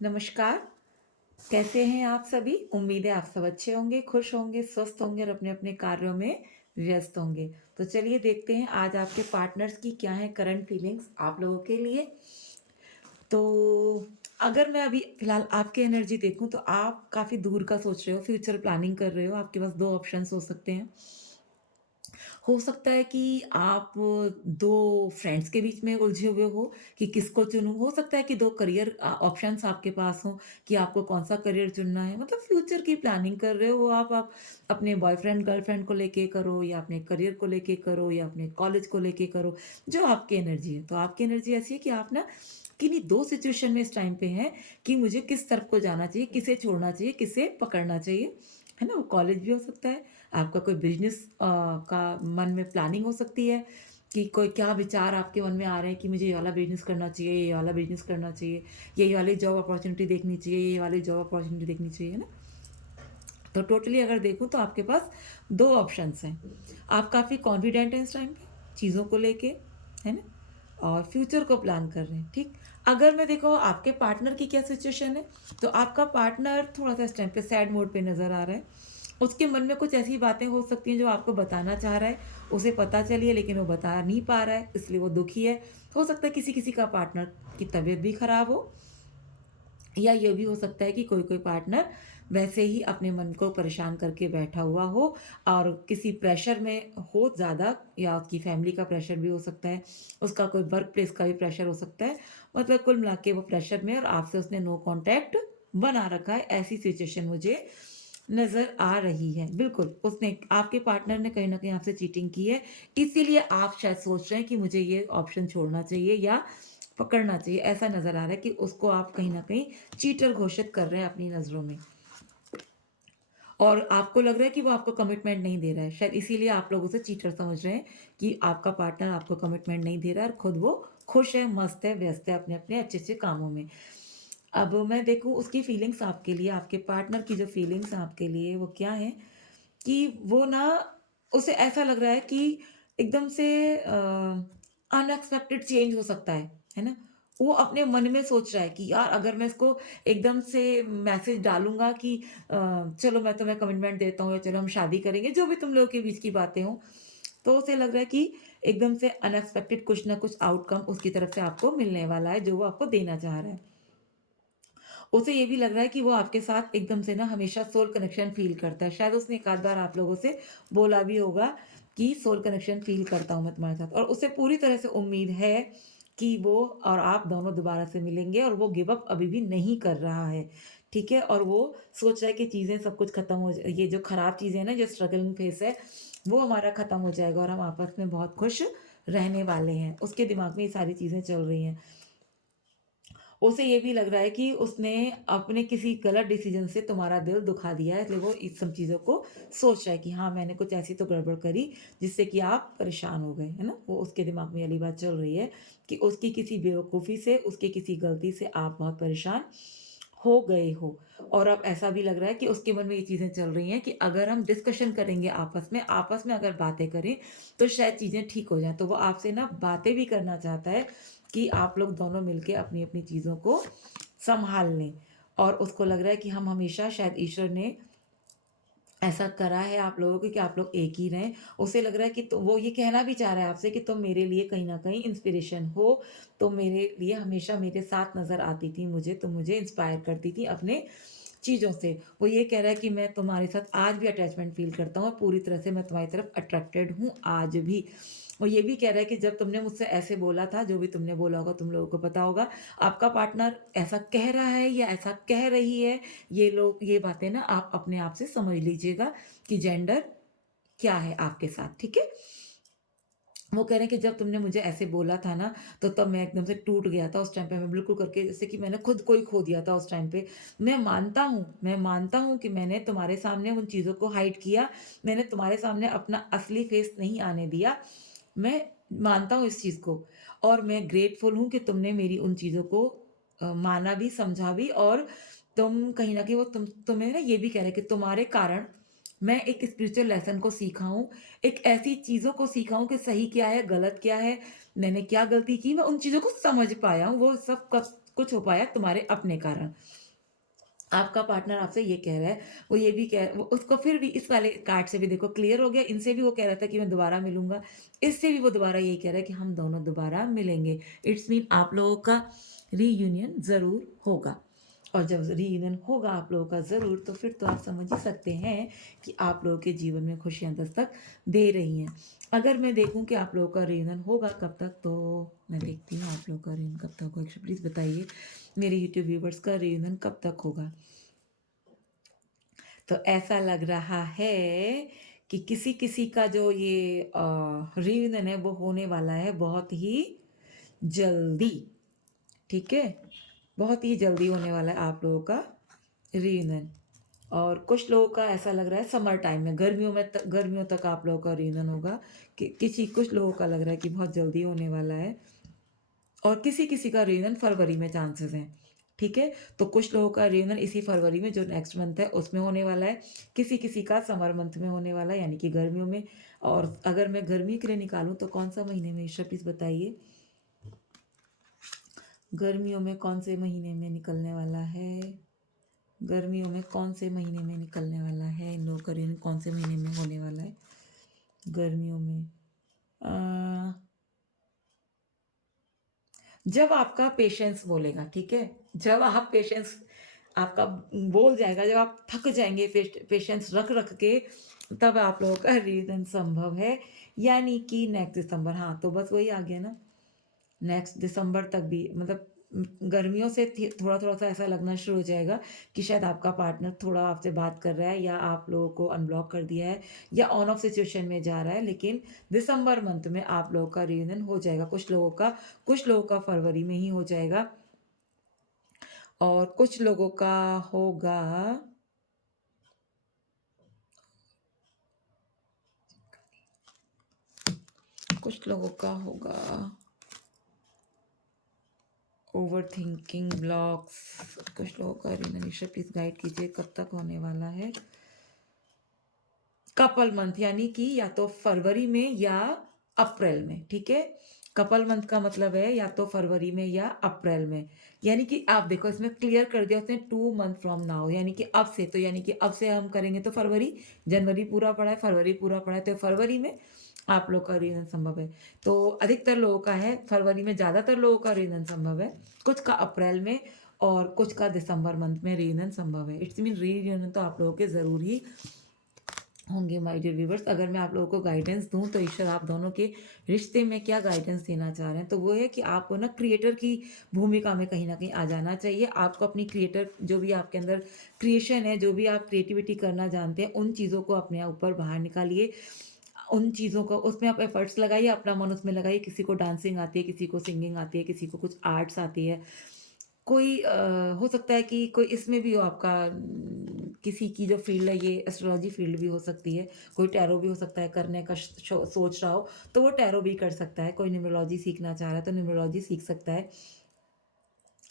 नमस्कार, कैसे हैं आप सभी? उम्मीद है आप सब अच्छे होंगे, खुश होंगे, स्वस्थ होंगे और अपने-अपने कार्यों में व्यस्त होंगे। तो चलिए देखते हैं आज आपके पार्टनर्स की क्या है करंट फीलिंग्स आप लोगों के लिए। तो अगर मैं अभी फ़िलहाल आपकी एनर्जी देखूँ तो आप काफ़ी दूर का सोच रहे हो, फ्यूचर प्लानिंग कर रहे हो, आपके पास 2 ऑप्शंस हो सकते हैं। हो सकता है कि आप 2 फ्रेंड्स के बीच में उलझे हुए हो कि किसको चुनूँ। हो सकता है कि 2 करियर ऑप्शंस आपके पास हों कि आपको कौन-सा करियर चुनना है। मतलब फ्यूचर की प्लानिंग कर रहे हो आप अपने बॉयफ्रेंड, गर्लफ्रेंड को लेके करो या अपने करियर को लेके करो या अपने कॉलेज को लेके करो, जो आपकी एनर्जी है। तो आपकी एनर्जी ऐसी है कि आप ना किन्हीं 2 सिचुएशन में इस टाइम पे हैं कि मुझे किस तरफ को जाना चाहिए, किसे छोड़ना चाहिए, किसे पकड़ना चाहिए। है ना? वो कॉलेज भी हो सकता है, आपका कोई बिज़नेस का मन में प्लानिंग हो सकती है कि कोई क्या विचार आपके मन में आ रहे हैं कि मुझे ये वाला बिज़नेस करना चाहिए, ये वाला बिज़नेस करना चाहिए, ये वाली जॉब अपॉर्च्युनिटी देखनी चाहिए, ये वाली जॉब अपॉर्च्युनिटी देखनी चाहिए, है ना? तो टोटली अगर देखूँ तो आपके पास 2 ऑप्शंस हैं। आप काफ़ी कॉन्फिडेंट हैं इस टाइम पे, चीज़ों को लेके, है ना? और फ्यूचर को प्लान कर रहे हैं, ठीक? अगर मैं देखो आपके पार्टनर की क्या सिचुएशन है, तो आपका पार्टनर थोड़ा-सा इस टाइम पे सैड मोड पे नज़र आ रहा है। उसके मन में कुछ ऐसी बातें हो सकती हैं जो आपको बताना चाह रहा है, उसे पता चली है लेकिन वो बता नहीं पा रहा है, इसलिए वो दुखी है। हो सकता है किसी-किसी का पार्टनर की तबीयत भी खराब हो या ये भी हो सकता है कि कोई-कोई पार्टनर वैसे ही अपने मन को परेशान करके बैठा हुआ हो और किसी प्रेशर में हो ज़्यादा या उसकी फैमिली का प्रेशर भी हो सकता है, उसका कोई वर्क प्लेस का भी प्रेशर हो सकता है। मतलब कुल मिला के वो प्रेशर में और आपसे उसने नो कॉन्टैक्ट बना रखा है, ऐसी सिचुएशन मुझे नज़र आ रही है। बिल्कुल, उसने आपके पार्टनर ने कहीं न कहीं आपसे चीटिंग की है, इसीलिए आप शायद सोच रहे हैं कि मुझे ये ऑप्शन छोड़ना चाहिए या पकड़ना चाहिए। ऐसा नज़र आ रहा है कि उसको आप कहीं न कहीं चीटर घोषित कर रहे हैं अपनी नज़रों में। और आपको लग रहा है कि वो आपको कमिटमेंट नहीं दे रहा है। शायद इसीलिए आप लोग उसे चीटर समझ रहे हैं कि आपका पार्टनर आपको कमिटमेंट नहीं दे रहा है और खुद वो खुश है, मस्त है, व्यस्त है अपने-अपने अच्छे-अच्छे कामों में। अब मैं देखूँ उसकी फीलिंग्स आपके लिए, आपके पार्टनर की जो फीलिंग्स हैं आपके लिए वो क्या हैं कि वो ना उसे ऐसा लग रहा है कि एकदम से अनएक्सपेक्टेड चेंज हो सकता है ना? वो अपने मन में सोच रहा है कि यार अगर मैं इसको एकदम से मैसेज डालूँगा कि चलो मैं तुम्हें कमिटमेंट देता हूँ या चलो हम शादी करेंगे, जो भी तुम लोगों के बीच की बातें हों, तो उसे लग रहा है कि एकदम से अनएक्सपेक्टेड कुछ ना कुछ आउटकम उसकी तरफ से आपको मिलने वाला है, जो वो आपको देना चाह रहा है। उसे ये भी लग रहा है कि वो आपके साथ एकदम से ना हमेशा सोल कनेक्शन फ़ील करता है। शायद उसने एक आध बार आप लोगों से बोला भी होगा कि सोल कनेक्शन फ़ील करता हूँ मैं तुम्हारे साथ और उसे पूरी तरह से उम्मीद है कि वो और आप दोनों दोबारा से मिलेंगे और वो गिव अप अभी भी नहीं कर रहा है, ठीक है? और वो सोच रहा है कि चीज़ें सब कुछ खत्म हो ज ये जो खराब चीज़ें हैं ना, जो स्ट्रगलिंग फ़ेज़ है, वो हमारा खत्म हो जाएगा और हम आपस में बहुत खुश रहने वाले हैं। उसके दिमाग में ये सारी चीज़ें चल रही हैं। उसे ये भी लग रहा है कि उसने अपने किसी गलत डिसीज़न से तुम्हारा दिल दुखा दिया है, इसलिए वो इस सब चीज़ों को सोच रहा है कि हाँ, मैंने कुछ ऐसी तो गड़बड़ करी जिससे कि आप परेशान हो गए, है ना? वो उसके दिमाग में ये वाली बात चल रही है कि उसकी किसी बेवकूफ़ी से, उसकी किसी गलती से आप बहुत परेशान हो गए हो। और अब ऐसा भी लग रहा है कि उसके मन में ये चीज़ें चल रही हैं कि अगर हम डिस्कशन करेंगे आपस में अगर बातें करें, तो शायद चीज़ें ठीक हो जाएँ। तो वो आपसे ना बातें भी करना चाहता है कि आप लोग दोनों मिलके अपनी-अपनी चीज़ों को सँभाल लें। और उसको लग रहा है कि हम हमेशा शायद ईश्वर ने ऐसा करा है आप लोगों को कि आप लोग एक ही रहें। उसे लग रहा है कि तो वो ये कहना भी चाह रहा है आपसे कि तुम मेरे लिए कहीं न कहीं इंस्पिरेशन हो। तुम मेरे लिए हमेशा मेरे साथ नज़र आती थी मुझे, तुम मुझे इंस्पायर करती थी अपने चीज़ों से। वो ये कह रहा है कि मैं तुम्हारे साथ आज भी अटैचमेंट फ़ील करता हूँ और पूरी तरह से मैं तुम्हारी तरफ अट्रैक्टेड हूँ आज भी। वो ये भी कह रहा है कि जब तुमने मुझसे ऐसे बोला था, जो भी तुमने बोला होगा तुम लोगों को पता होगा, आपका पार्टनर ऐसा कह रहा है या ऐसा कह रही है, ये बातें ना आप अपने आप से समझ लीजिएगा कि जेंडर क्या है आपके साथ, ठीक है? वो कह रहे हैं कि जब तुमने मुझे ऐसे बोला था ना, तो तब मैं एकदम से टूट गया था उस टाइम पे मैं बिल्कुल करके जैसे कि मैंने खुद को ही खो दिया था उस टाइम पे। मैं मानता हूँ कि मैंने तुम्हारे सामने उन चीज़ों को हाइड किया, मैंने तुम्हारे सामने अपना असली फेस नहीं आने दिया। मैं मानता हूँ इस चीज़ को और मैं ग्रेटफुल हूँ कि तुमने मेरी उन चीज़ों को माना भी, समझा भी और तुम कहीं न कहीं वो तुम्हें ना ये भी कह रहे हैं कि तुम्हारे कारण मैं एक स्पिरिचुअल लेसन को सीखा हूँ, एक ऐसी चीज़ों को सीखा हूँ कि सही क्या है, गलत क्या है, मैंने क्या गलती की, मैं उन चीज़ों को समझ पाया हूँ। वो सब कब कुछ हो पाया तुम्हारे अपने कारण। आपका पार्टनर आपसे ये कह रहा है, वो ये भी कह वो उसको फिर भी इस वाले कार्ड से भी देखो क्लियर हो गया, इनसे भी वो कह रहा था कि मैं दोबारा मिलूँगा, इससे भी वो दोबारा यही कह रहा है कि हम दोनों दोबारा मिलेंगे। इट्स मीन आप लोगों का रीयूनियन ज़रूर होगा। और जब रीयूनियन होगा आप लोगों का ज़रूर, तो फिर तो आप समझ ही सकते हैं कि आप लोगों के जीवन में खुशियाँ दस्तक दे रही हैं। अगर मैं देखूँ कि आप लोगों का रीयूनियन होगा कब तक, तो मैं देखती हूँ आप लोगों का रीयूनियन कब तक होगा। प्लीज़ बताइए मेरे यूट्यूब व्यूवर्स का रीयूनियन कब तक होगा? तो ऐसा लग रहा है कि किसी-किसी का जो ये रियूनियन है वो होने वाला है बहुत ही जल्दी, ठीक है? बहुत ही जल्दी होने वाला है आप लोगों का रियूनियन। और कुछ लोगों का ऐसा लग रहा है समर टाइम में, गर्मियों तक आप लोगों का रियूनियन होगा। कि किसी कुछ लोगों का लग रहा है कि बहुत जल्दी होने वाला है। और किसी-किसी का रियूनियन फरवरी में चांसेस हैं, ठीक है? तो कुछ लोगों का रियूनियन इसी फरवरी में जो नेक्स्ट मंथ है उसमें होने वाला है, किसी-किसी का समर मंथ में होने वाला है यानी कि गर्मियों में। और अगर मैं गर्मी के लिए निकालूँ तो कौन-सा महीने में ईशा प्लीज़ बताइए? गर्मियों में कौन से महीने में निकलने वाला है? गर्मियों में कौन से महीने में निकलने वाला है? इन लोगों का रियूनियन कौन से महीने में होने वाला है? गर्मियों में अ जब आपका पेशेंस बोलेगा, ठीक है? जब आप पेशेंस आपका बोल जाएगा, जब आप थक जाएँगे पेशेंस रख-रख के, तब आप लोगों का रीज़न संभव है, यानी कि नेक्स्ट दिसंबर। हाँ, तो बस वही आ गया ना, नेक्स्ट दिसंबर तक भी मतलब गर्मियों से थोड़ा-थोड़ा सा ऐसा लगना शुरू हो जाएगा कि शायद आपका पार्टनर थोड़ा आपसे बात कर रहा है या आप लोगों को अनब्लॉक कर दिया है या ऑन ऑफ सिचुएशन में जा रहा है। लेकिन दिसंबर मंथ में आप लोगों का रियूनियन हो जाएगा। कुछ लोगों का फरवरी में ही हो जाएगा और कुछ लोगों का होगा कुछ लोगों का होगा ओवरथिंकिंग ब्लॉक्स। कुछ लोगों का रियूनियन ईशा प्लीज़ गाइड कीजिए कब तक होने वाला है? कपल मंथ यानी कि या तो फरवरी में या अप्रैल में, ठीक है? कपल मंथ का मतलब है या तो फरवरी में या अप्रैल में। यानी कि आप देखो इसमें क्लियर कर दिया उसने 2 मंथ फ्रॉम नाउ यानी कि अब से, तो यानी कि अब से हम करेंगे तो फरवरी, जनवरी पूरा पड़ा है, फरवरी पूरा पड़ा है, तो फरवरी में आप लोग का रियूनियन संभव है। तो अधिकतर लोगों का है फरवरी में, ज़्यादातर लोगों का रियूनियन संभव है, कुछ का अप्रैल में और कुछ का दिसंबर मंथ में रियूनियन संभव है। इट्स मीन रियूनियन तो आप लोगों के ज़रूर ही होंगे माय डियर व्यूअर्स। अगर मैं आप लोगों को गाइडेंस दूँ तो ईश्वर आप दोनों के रिश्ते में क्या गाइडेंस देना चाह रहे हैं, तो वो है कि आपको ना क्रिएटर की भूमिका में कहीं न कहीं आ जाना चाहिए। आपको अपनी क्रिएटर जो भी आपके अंदर क्रिएशन है, जो भी आप क्रिएटिविटी करना जानते हैं, उन चीज़ों को अपने ऊपर बाहर निकालिए। उन चीज़ों को उसमें आप एफर्ट्स लगाइए, अपना मन उसमें लगाइए। किसी को डांसिंग आती है, किसी को सिंगिंग आती है, किसी को कुछ आर्ट्स आती है। कोई हो सकता है कि कोई इसमें भी हो आपका किसी की जो फ़ील्ड है ये एस्ट्रोलॉजी फ़ील्ड भी हो सकती है, कोई टैरो भी हो सकता है करने का सोच रहा हो, तो वो टैरो भी कर सकता है, कोई न्यूमरोलॉजी सीखना चाह रहा है तो न्यूमरोलॉजी सीख सकता है।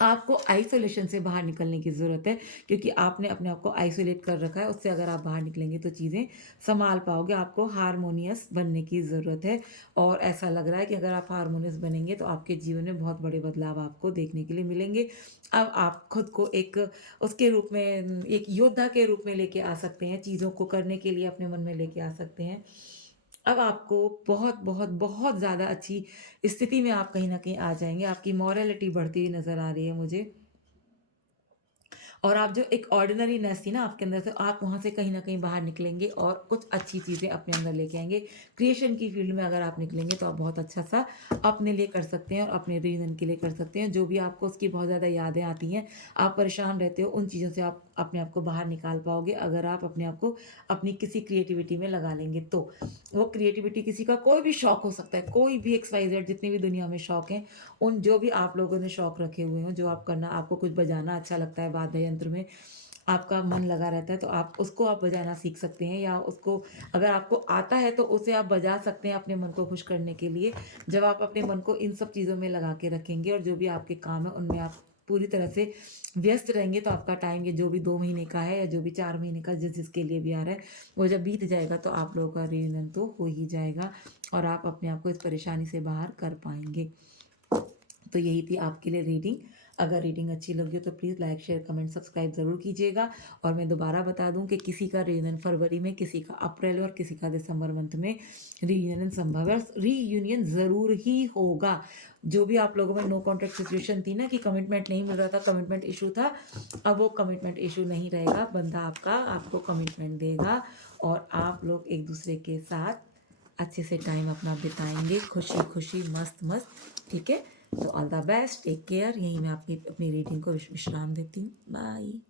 आपको आइसोलेशन से बाहर निकलने की ज़रूरत है क्योंकि आपने अपने आप को आइसोलेट कर रखा है, उससे अगर आप बाहर निकलेंगे तो चीज़ें सँभाल पाओगे। आपको हार्मोनियस बनने की ज़रूरत है और ऐसा लग रहा है कि अगर आप हार्मोनियस बनेंगे तो आपके जीवन में बहुत बड़े बदलाव आपको देखने के लिए मिलेंगे। अब आप खुद को एक उसके रूप में एक योद्धा के रूप में लेके आ सकते हैं, चीज़ों को करने के लिए अपने मन में लेके आ सकते हैं। अब आपको बहुत, बहुत, बहुत ज़्यादा अच्छी स्थिति में आप कहीं न कहीं आ जाएँगे, आपकी मॉरलिटी बढ़ती हुई नज़र आ रही है मुझे। और आप जो एक ऑर्डिनरीनेस थी ना आपके अंदर से, आप वहाँ से कहीं न कहीं बाहर निकलेंगे और कुछ अच्छी चीज़ें अपने अंदर लेके आएँगे। क्रिएशन की फ़ील्ड में अगर आप निकलेंगे तो आप बहुत अच्छा-सा अपने लिए कर सकते हैं और अपने रीज़न के लिए कर सकते हैं। जो भी आपको उसकी बहुत ज़्यादा यादें आती हैं, आप परेशान रहते हो, उन चीज़ों से आप अपने आप को बाहर निकाल पाओगे अगर आप अपने आप को अपनी किसी क्रिएटिविटी में लगा लेंगे तो। वो क्रिएटिविटी किसी का कोई भी शौक हो सकता है, कोई भी एक्स वाई ज़ेड जितनी भी दुनिया में शौक हैं, उन जो भी आप लोगों ने शौक रखे हुए हों, जो आप करना आपको कुछ बजाना अच्छा लगता है वाद्य यंत्र में, आपका मन लगा रहता है, तो आप बजाना सीख सकते हैं या उसको अगर आपको आता है तो उसे आप बजा सकते हैं अपने मन को खुश करने के लिए। जब आप अपने मन को इन सब चीज़ों में लगा के रखेंगे और जो भी आपके काम है उनमें आप पूरी तरह से व्यस्त रहेंगे तो आपका टाइम ये जो भी 2 महीने का है या जो भी 4 महीने का जिसके लिए भी आ रहा है, वो जब बीत जाएगा तो आप लोगों का रियूनियन तो हो ही जाएगा और आप अपने आप को इस परेशानी से बाहर कर पाएँगे। तो यही थी आपके लिए रीडिंग। अगर रीडिंग अच्छी लगी हो तो please like, share, comment, subscribe ज़रूर कीजिएगा। और मैं दोबारा बता दूँ कि किसी का रीयूनियन फरवरी में, किसी का अप्रैल और किसी का दिसंबर मंथ में रीयूनियन संभव है। रीयूनियन ज़रूर ही होगा। जो भी आप लोगों में नो कॉन्टैक्ट सिचुएशन थी ना कि कमिटमेंट नहीं मिल रहा था, कमिटमेंट इश्यू था, अब वो कमिटमेंट इश्यू नहीं रहेगा। बंदा आपका आपको कमिटमेंट देगा और आप लोग एक-दूसरे के साथ अच्छे से टाइम अपना बिताएँगे, खुशी-खुशी, मस्त-मस्त, ठीक है? तो all the best, take care. यहीं मैं आपकी अपनी रीडिंग को विश्राम देती हूँ। बाय।